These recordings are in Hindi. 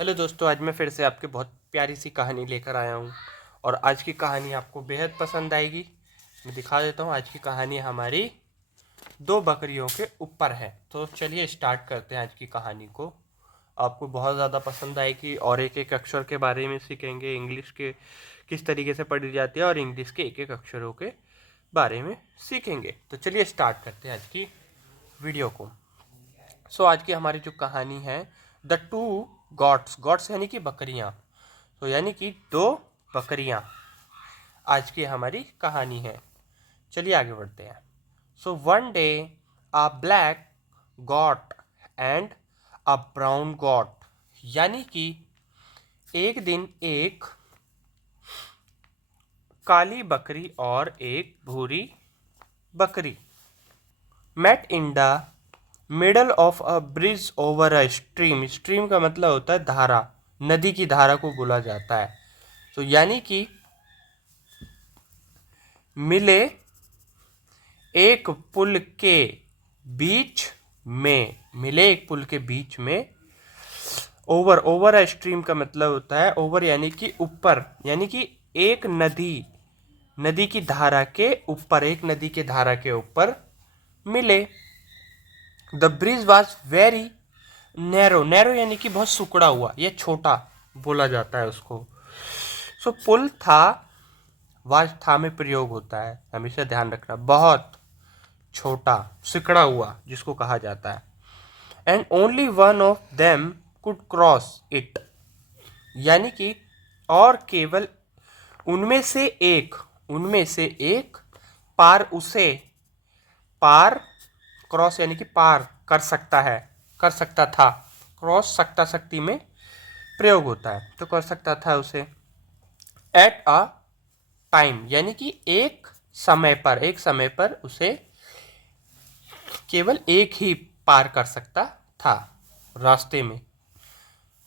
हेलो दोस्तों, आज मैं फिर से आपके बहुत प्यारी सी कहानी लेकर आया हूँ और आज की कहानी आपको बेहद पसंद आएगी। मैं दिखा देता हूँ। आज की कहानी हमारी दो बकरियों के ऊपर है। तो चलिए स्टार्ट करते हैं आज की कहानी को। आपको बहुत ज़्यादा पसंद आएगी और एक एक अक्षर के बारे में सीखेंगे। इंग्लिश के किस तरीके से पढ़ी जाती है और इंग्लिश के एक एक अक्षरों के बारे में सीखेंगे। तो चलिए स्टार्ट करते हैं आज की वीडियो को। आज की हमारी जो कहानी है, द टू गॉड्स। गॉड्स यानी कि बकरियां। यानी कि दो बकरियां आज की हमारी कहानी है। चलिए आगे बढ़ते हैं। One day a black got and a brown got. यानी कि एक दिन एक काली बकरी और एक भूरी बकरी met in the middle of a bridge over a stream. Stream का मतलब होता है धारा, नदी की धारा को बोला जाता है। यानी कि मिले एक पुल के बीच में, ओवर। ओवर अ स्ट्रीम का मतलब होता है ओवर यानी कि ऊपर, यानी कि एक नदी की धारा के ऊपर, एक नदी के धारा के ऊपर मिले। The bridge was very narrow. Narrow यानी कि बहुत सुकड़ा हुआ या छोटा बोला जाता है उसको। पुल था, वाज था में प्रयोग होता है, हमेशा ध्यान रखना। बहुत छोटा, सिकड़ा हुआ जिसको कहा जाता है। And only one of them could cross it. यानी कि और केवल उनमें से एक पार क्रॉस यानी कि पार कर सकता है, कर सकता था। क्रॉस सकता शक्ति में प्रयोग होता है, तो कर सकता था उसे। एट अ टाइम यानी कि एक समय पर उसे केवल एक ही पार कर सकता था रास्ते में।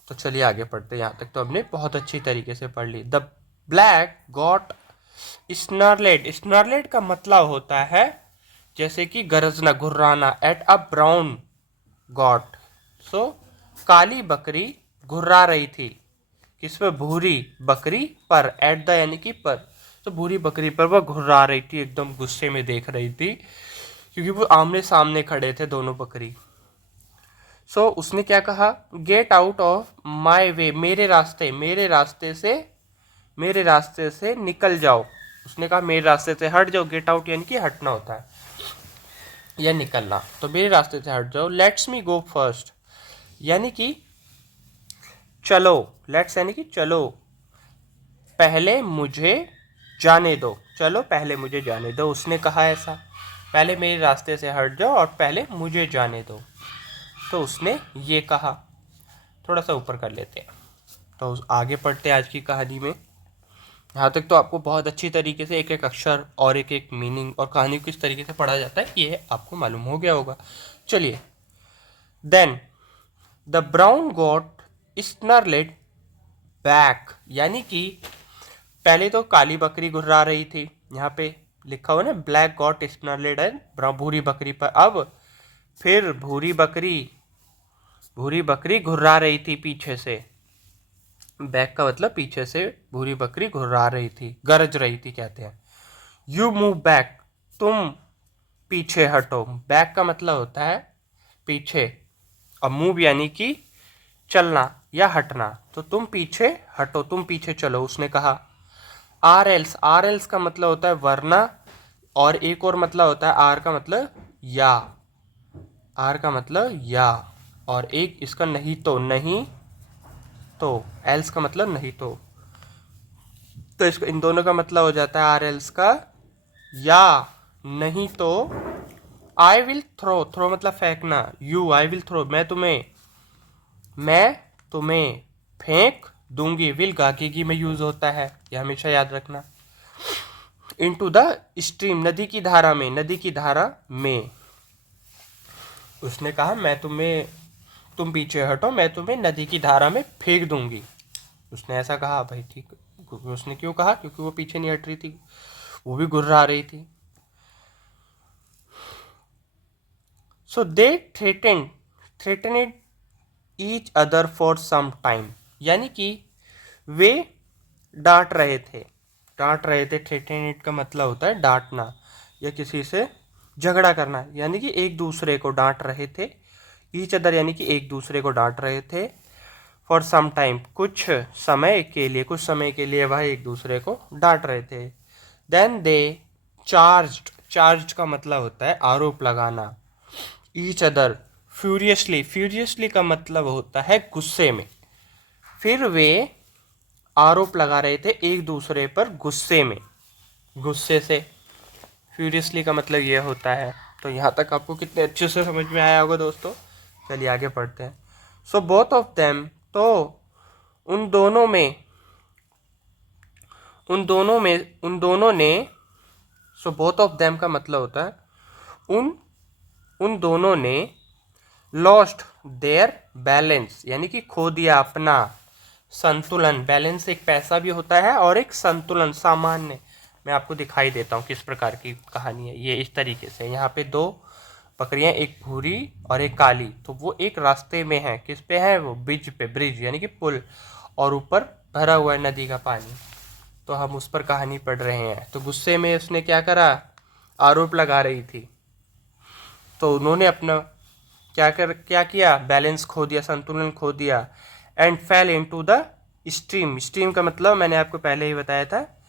तो चलिए आगे पढ़ते हैं। यहाँ तक तो हमने बहुत अच्छी तरीके से पढ़ ली। The black goat snarled. Snarled का मतलब होता है जैसे कि गरजना, घुर्राना। At a brown goat. काली बकरी घुर्रा रही थी किस पे? भूरी बकरी पर। एट द यानी कि पर। भूरी बकरी पर वह घुर्रा रही थी, एकदम गुस्से में देख रही थी, क्योंकि वो आमने सामने खड़े थे दोनों बकरी। उसने क्या कहा? गेट आउट ऑफ माई वे। मेरे रास्ते से निकल जाओ। उसने कहा मेरे रास्ते से हट जाओ। गेट आउट यानी कि हटना होता है या निकलना। तो मेरे रास्ते से हट जाओ। लेट्स मी गो फर्स्ट यानी कि चलो। लेट्स यानी कि चलो, पहले मुझे जाने दो। चलो पहले मुझे जाने दो। उसने कहा ऐसा, पहले मेरे रास्ते से हट जाओ और पहले मुझे जाने दो। तो उसने ये कहा। थोड़ा सा ऊपर कर लेते हैं। तो आगे पढ़ते हैं आज की कहानी में। यहाँ तक तो आपको बहुत अच्छी तरीके से एक एक अक्षर और एक एक मीनिंग और कहानी को किस तरीके से पढ़ा जाता है ये आपको मालूम हो गया होगा। चलिए। Then the brown goat snarled back. यानी कि पहले तो काली बकरी घुर्रा रही थी, यहाँ पे लिखा हुआ ना, ब्लैक गॉट स्नरलेड एंड ब्राउन, भूरी बकरी पर। अब फिर भूरी बकरी घुर्रा रही थी पीछे से। बैक का मतलब पीछे से भूरी बकरी घुर्रा रही थी, गरज रही थी कहते हैं। You move back. तुम पीछे हटो। बैक का मतलब होता है पीछे और मूव यानी कि चलना या हटना। तो तुम पीछे हटो, तुम पीछे चलो, उसने कहा। आर एल्स का मतलब होता है वरना, और एक और मतलब होता है आर का मतलब या। आर का मतलब या, और एक इसका नहीं तो एल्स का मतलब नहीं तो। इसको इन दोनों का मतलब हो जाता है आर एल्स का या नहीं तो। I will throw. थ्रो मतलब फेंकना। आई विल थ्रो, मैं तुम्हें फेंक दूंगी। विल गागेगी में यूज होता है, यह हमेशा याद रखना। इनटू द स्ट्रीम, नदी की धारा में। उसने कहा तुम पीछे हटो, मैं तुम्हें नदी की धारा में फेंक दूंगी। उसने ऐसा कहा। भाई ठीक, उसने क्यों कहा? क्योंकि वो पीछे नहीं हट रही थी, वो भी घुर्रा रही थी। They threatened each other for some time. यानी कि वे डांट रहे थे। डांट रहे थे, थ्रेटन का मतलब होता है डांटना या किसी से झगड़ा करना, यानी कि एक दूसरे को डांट रहे थे। ईच अदर यानी कि एक दूसरे को डांट रहे थे। फॉर सम टाइम, कुछ समय के लिए, कुछ समय के लिए वह एक दूसरे को डांट रहे थे। देन दे चार्ज्ड, चार्ज का मतलब होता है आरोप लगाना। ईच अदर फ्यूरियसली, फ्यूरियसली का मतलब होता है गुस्से में। फिर वे आरोप लगा रहे थे एक दूसरे पर गुस्से में, गुस्से से। फ्यूरियसली का मतलब ये होता है। तो यहाँ तक आपको कितने अच्छे से समझ में आया होगा दोस्तों। चलिए आगे पढ़ते हैं। सो बोथ ऑफ देम, तो उन दोनों में, उन दोनों ने, सो बोथ ऑफ देम का मतलब होता है उन उन दोनों ने लॉस्ट देयर बैलेंस, यानी कि खो दिया अपना संतुलन। बैलेंस एक पैसा भी होता है और एक संतुलन, सामान्य। मैं आपको दिखाई देता हूँ किस प्रकार की कहानी है ये। इस तरीके से यहाँ पे दो बकरियां, एक भूरी और एक काली, तो वो एक रास्ते में है। किस पे है वो? ब्रिज पे, ब्रिज यानी कि पुल, और ऊपर भरा हुआ है नदी का पानी। तो हम उस पर कहानी पढ़ रहे हैं। तो गुस्से में उसने क्या करा? आरोप लगा रही थी। तो उन्होंने अपना क्या किया? बैलेंस खो दिया, संतुलन खो दिया। And fail into the stream, stream का मतलब मैंने आपको पहले ही बताया था,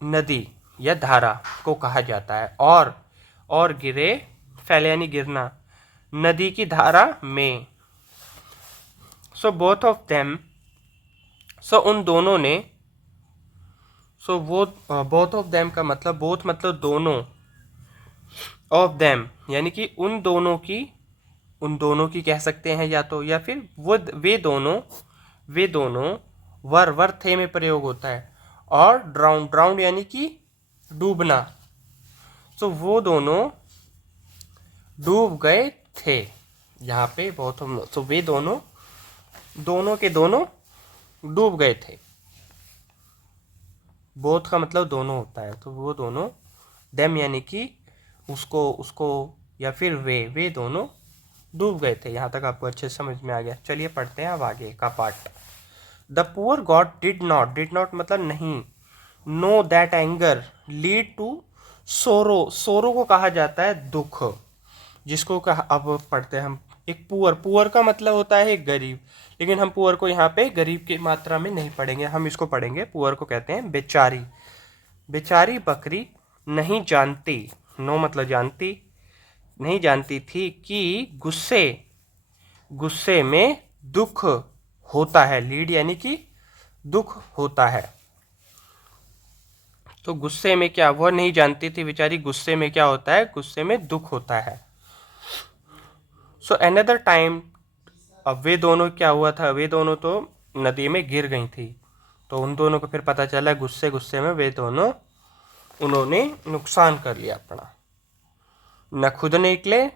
नदी या धारा को कहा जाता है। और गिरे, फेल यानी गिरना, नदी की धारा में। सो बोथ ऑफ देम, सो उन दोनों ने, सो वो बोथ ऑफ देम का मतलब, बोथ मतलब दोनों, ऑफ देम यानी कि उन दोनों की कह सकते हैं या तो, या फिर वो वे दोनों वर थे में प्रयोग होता है। और ड्राउंड, ड्राउंड यानी कि डूबना। तो वो दोनों डूब गए थे। यहाँ पे बहुत, तो वे दोनों, दोनों के दोनों डूब गए थे। बोथ का मतलब दोनों होता है। तो वो दोनों, देम यानी कि उसको या फिर वे दोनों डूब गए थे। यहाँ तक आपको अच्छे से समझ में आ गया। चलिए पढ़ते हैं अब आगे का part. The poor goat did not मतलब नहीं, know that anger lead to sorrow, sorrow को कहा जाता है दुख, जिसको कहा, अब पढ़ते हैं हम। एक पुअर का मतलब होता है एक गरीब, लेकिन हम पुअर को यहाँ पे गरीब की मात्रा में नहीं पढ़ेंगे, हम इसको पढ़ेंगे, पुअर को कहते हैं बेचारी। बेचारी बकरी नहीं जानती, नो मतलब जानती, नहीं जानती थी कि गुस्से में दुख होता है। लीड यानी कि दुख होता है। तो गुस्से में क्या, वह नहीं जानती थी बेचारी गुस्से में क्या होता है, गुस्से में दुख होता है। सो अनदर टाइम, अब वे दोनों क्या हुआ था, वे दोनों तो नदी में गिर गई थी। तो उन दोनों को फिर पता चला गुस्से में वे दोनों, उन्होंने नुकसान कर लिया अपना, न खुद निकले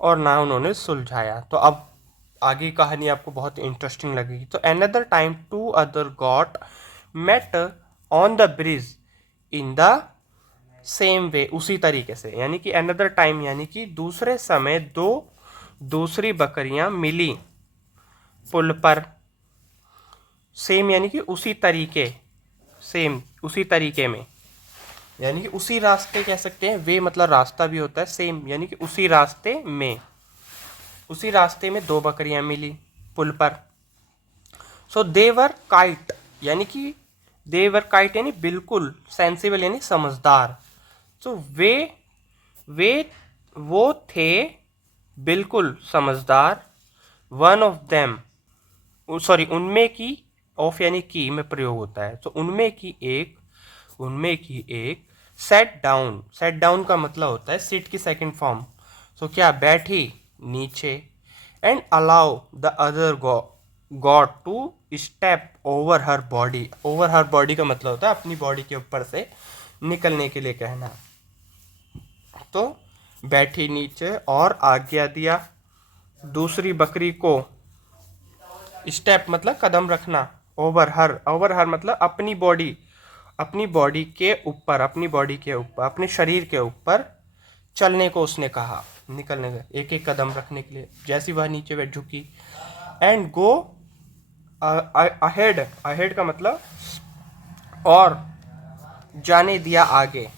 और ना उन्होंने सुलझाया। तो अब आगे कहानी आपको बहुत इंटरेस्टिंग लगेगी। तो another time two other goat met on the bridge in the same way, उसी तरीके से, यानी कि अनदर टाइम यानी कि दूसरे समय दो दूसरी बकरियां मिली पुल पर। सेम यानी कि उसी तरीके, सेम उसी तरीके में, यानी कि उसी रास्ते कह सकते हैं। वे मतलब रास्ता भी होता है, सेम यानी कि उसी रास्ते में, उसी रास्ते में दो बकरियां मिली पुल पर। सो देवर काइट, यानी कि देवर काइट यानी बिल्कुल, सेंसिबल यानी समझदार। तो वे वो थे बिल्कुल समझदार। वन ऑफ देम, सॉरी उनमें की, ऑफ यानी की में प्रयोग होता है। तो उनमें की एक सेट डाउन, सेट डाउन का मतलब होता है सिट की सेकंड फॉर्म। तो क्या, बैठी नीचे। And allow the other goat to step over her body, over her body का मतलब होता है अपनी बॉडी के ऊपर से निकलने के लिए कहना। तो बैठी नीचे और आज्ञा दिया दूसरी बकरी को, स्टेप मतलब कदम रखना, ओवर हर मतलब अपनी बॉडी के ऊपर, अपने शरीर के ऊपर चलने को उसने कहा, निकलने का एक एक कदम रखने के लिए, जैसी वह नीचे बैठ झुकी। एंड गो अहेड, अहेड का मतलब और, जाने दिया आगे,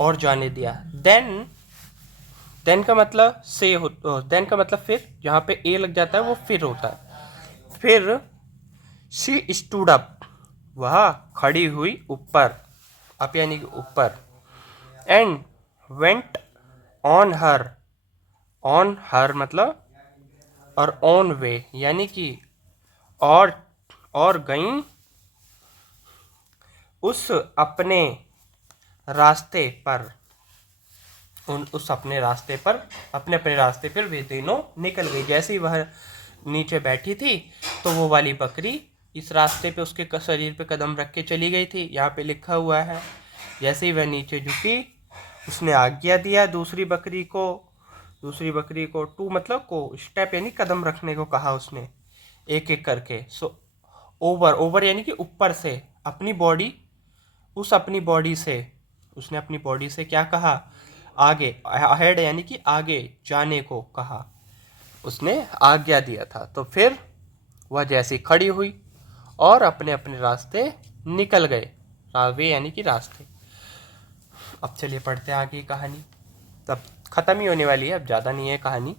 और जाने दिया। देन का मतलब से हो, देन का मतलब फिर, जहाँ पे ए लग जाता है वो फिर होता है। फिर शी स्टूड अप, वह खड़ी हुई ऊपर, अप यानी कि ऊपर। एंड वेंट ऑन हर मतलब, और ऑन वे यानी कि और गई उस अपने रास्ते पर, उस अपने रास्ते पर, अपने रास्ते पर वे तीनों निकल गई। जैसे ही वह नीचे बैठी थी तो वो वाली बकरी इस रास्ते पे उसके शरीर पे कदम रख के चली गई थी, यहाँ पे लिखा हुआ है। जैसे ही वह नीचे झुकी, उसने आज्ञा दिया दूसरी बकरी को टू मतलब को, स्टेप यानी कदम रखने को कहा उसने, एक एक करके। सो ओवर यानी कि ऊपर से, अपनी बॉडी, अपनी बॉडी से, उसने अपनी बॉडी से क्या कहा, आगे, अहेड यानी कि आगे जाने को कहा, उसने आज्ञा दिया था। तो फिर वह जैसी खड़ी हुई और अपने अपने रास्ते निकल गए, वे यानी कि रास्ते। अब चलिए पढ़ते हैं आगे कहानी, तब खत्म ही होने वाली है, अब ज़्यादा नहीं है कहानी।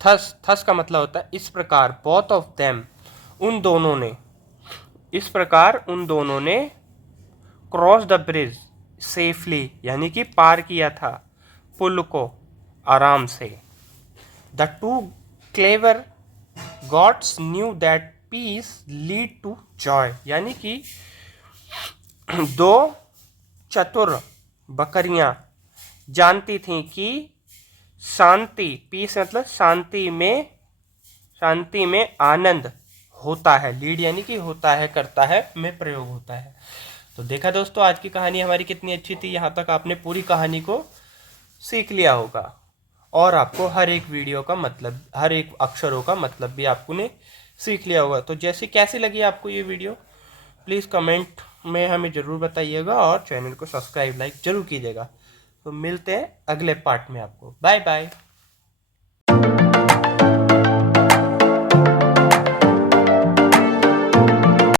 थस का मतलब होता है इस प्रकार, बोथ ऑफ देम, उन दोनों ने, इस प्रकार उन दोनों ने, क्रॉस द ब्रिज सेफली यानी कि पार किया था पुल को आराम से। The two clever goats knew that peace lead to joy, यानी कि दो चतुर बकरियां जानती थीं कि शांति, पीस मतलब शांति में आनंद होता है। लीड यानी कि होता है, करता है में प्रयोग होता है। तो देखा दोस्तों, आज की कहानी हमारी कितनी अच्छी थी। यहाँ तक आपने पूरी कहानी को सीख लिया होगा, और आपको हर एक वीडियो का मतलब, हर एक अक्षरों का मतलब भी आपको ने सीख लिया होगा। तो जैसे कैसी लगी आपको ये वीडियो, प्लीज़ कमेंट में हमें ज़रूर बताइएगा, और चैनल को सब्सक्राइब लाइक ज़रूर कीजिएगा। तो मिलते हैं अगले पार्ट में, आपको बाय बाय।